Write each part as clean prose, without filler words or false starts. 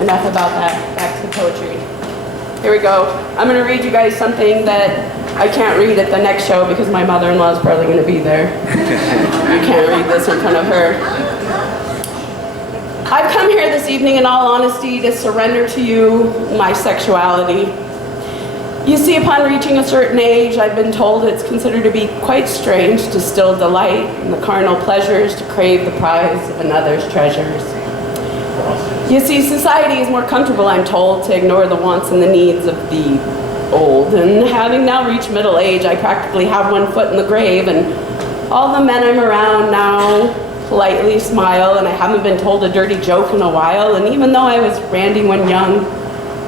enough about that. Back to the poetry. Here we go. I'm going to read you guys something that I can't read at the next show because my mother-in-law is probably going to be there. You can't read this in front of her. I've come here this evening in all honesty to surrender to you my sexuality. You see, upon reaching a certain age, I've been told it's considered to be quite strange to still delight in the carnal pleasures, to crave the prize of another's treasures. You see, society is more comfortable, I'm told, to ignore the wants and the needs of the old. And having now reached middle age, I practically have one foot in the grave, and all the men I'm around now politely smile, and I haven't been told a dirty joke in a while. And even though I was randy when young,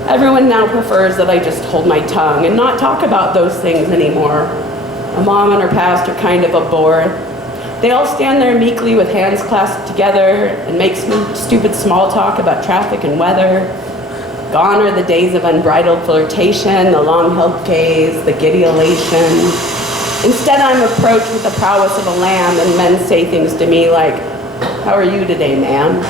everyone now prefers that I just hold my tongue and not talk about those things anymore. A mom and her past are kind of a bore. They all stand there meekly with hands clasped together and make stupid small talk about traffic and weather. Gone are the days of unbridled flirtation, the long-held gaze, the giddy elation. Instead, I'm approached with the prowess of a lamb, and men say things to me like, "How are you today, ma'am?"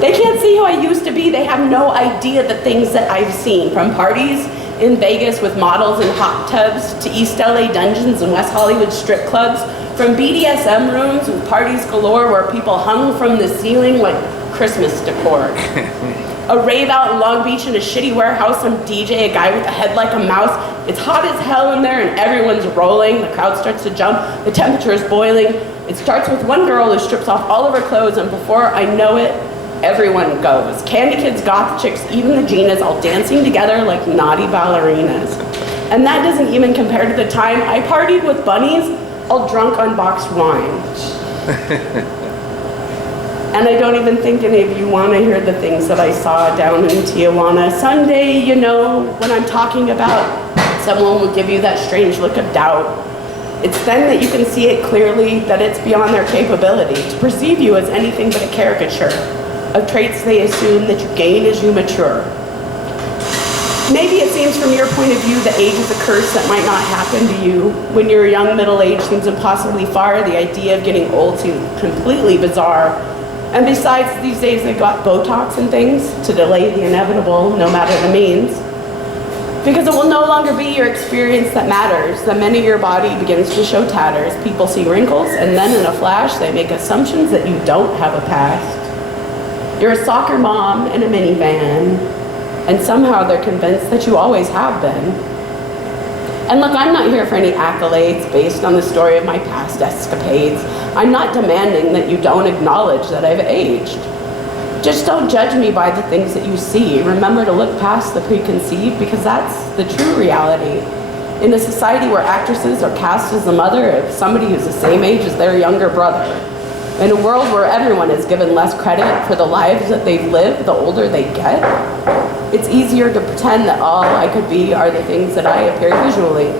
They can't see who I used to be. They have no idea the things that I've seen, from parties in Vegas with models in hot tubs to East LA dungeons and West Hollywood strip clubs, from BDSM rooms with parties galore where people hung from the ceiling like Christmas decor. A rave out in Long Beach in a shitty warehouse, some DJ, a guy with a head like a mouse. It's hot as hell in there and everyone's rolling. The crowd starts to jump. The temperature is boiling. It starts with one girl who strips off all of her clothes, and before I know it, everyone goes. Candy kids, goth chicks, even the Ginas, all dancing together like naughty ballerinas. And that doesn't even compare to the time I partied with bunnies, all drunk on boxed wine. And I don't even think any of you want to hear the things that I saw down in Tijuana. Someday, you know, when I'm talking about, someone will give you that strange look of doubt. It's then that you can see it clearly, that it's beyond their capability to perceive you as anything but a caricature of traits they assume that you gain as you mature. Maybe it seems from your point of view that age is a curse that might not happen to you. When you're young, middle age seems impossibly far. The idea of getting old seems completely bizarre. And besides, these days they've got Botox and things to delay the inevitable, no matter the means. Because it will no longer be your experience that matters. The minute your body begins to show tatters, people see wrinkles, and then in a flash they make assumptions that you don't have a past. You're a soccer mom in a minivan, and somehow they're convinced that you always have been. And look, I'm not here for any accolades based on the story of my past escapades. I'm not demanding that you don't acknowledge that I've aged. Just don't judge me by the things that you see. Remember to look past the preconceived, because that's the true reality. In a society where actresses are cast as the mother of somebody who's the same age as their younger brother, in a world where everyone is given less credit for the lives that they've lived the older they get, it's easier to pretend that all I could be are the things that I appear visually.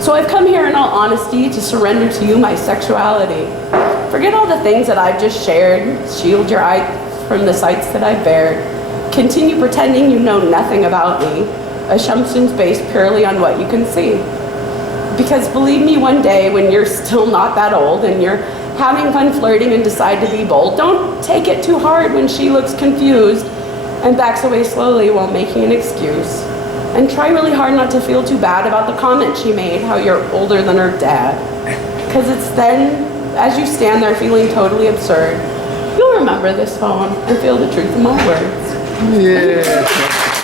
So I've come here in all honesty to surrender to you my sexuality. Forget all the things that I've just shared. Shield your eyes from the sights that I've bared. Continue pretending you know nothing about me. Assumptions based purely on what you can see. Because believe me, one day when you're still not that old and you're having fun flirting and decide to be bold, don't take it too hard when she looks confused and backs away slowly while making an excuse. And try really hard not to feel too bad about the comment she made, how you're older than her dad. Because it's then, as you stand there feeling totally absurd, you'll remember this poem and feel the truth of my words. Yeah.